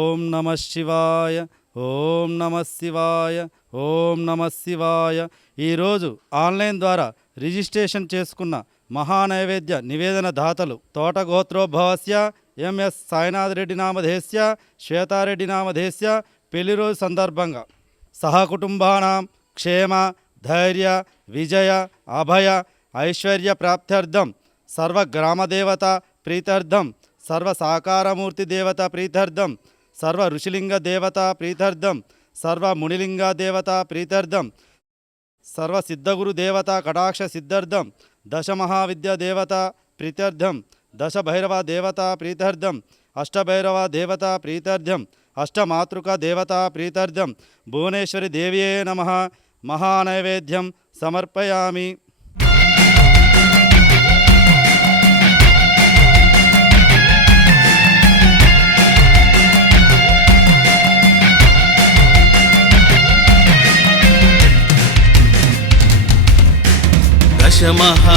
ఓం నమః శివాయ, ఓం నమః శివాయ, ఓం నమః శివాయ. ఈరోజు ఆన్లైన్ ద్వారా రిజిస్ట్రేషన్ చేసుకున్న మహానైవేద్య నివేదన దాతలు తోటగోత్రోద్భవస్య ఎంఎస్ సాయినాథ్ రెడ్డి నామధేస్య శ్వేతారెడ్డి నామధేస్య పెళ్లి రోజు సందర్భంగా సహకుటుంబానాం క్షేమ ధైర్య విజయ అభయ ఐశ్వర్య ప్రాప్త్యర్థం సర్వగ్రామదేవత ప్రీత్యర్థం సర్వసాకారమూర్తి దేవత ప్రీత్యర్థం సర్వ ఋషిలింగ దేవత ప్రీత్యర్థం సర్వ మునిలింగ దేవత ప్రీత్యర్థం సర్వ సిద్ధగురు దేవత కటాక్ష సిద్ధార్థం దశ మహావిద్య దేవత ప్రీత్యర్థం దశ భైరవ దేవత ప్రీత్యర్థం అష్టభైరవ దేవత ప్రీత్యర్థం అష్టమాతృక దేవత ప్రీత్యర్థం భువనేశ్వరి దేవ్యే నమః. మహానైవేద్యం సమర్పయామి.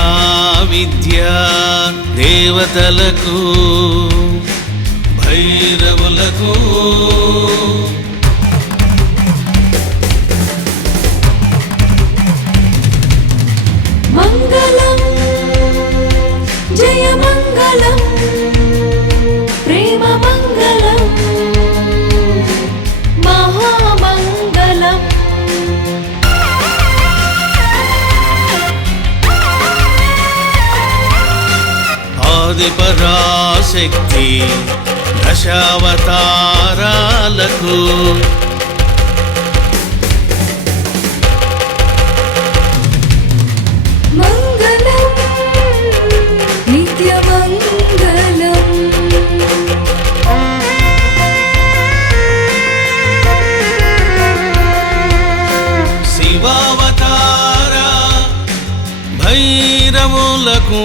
దశమహావిద్యా దేవతలకు భైరవులకు మంగళం జయ మంగళం ప్రేమ మంగళం మహామంగళం ఆదిపరాశక్తి దశావతారాలకు మంగళం నిత్యమంగళం శివావతార భైరవులకు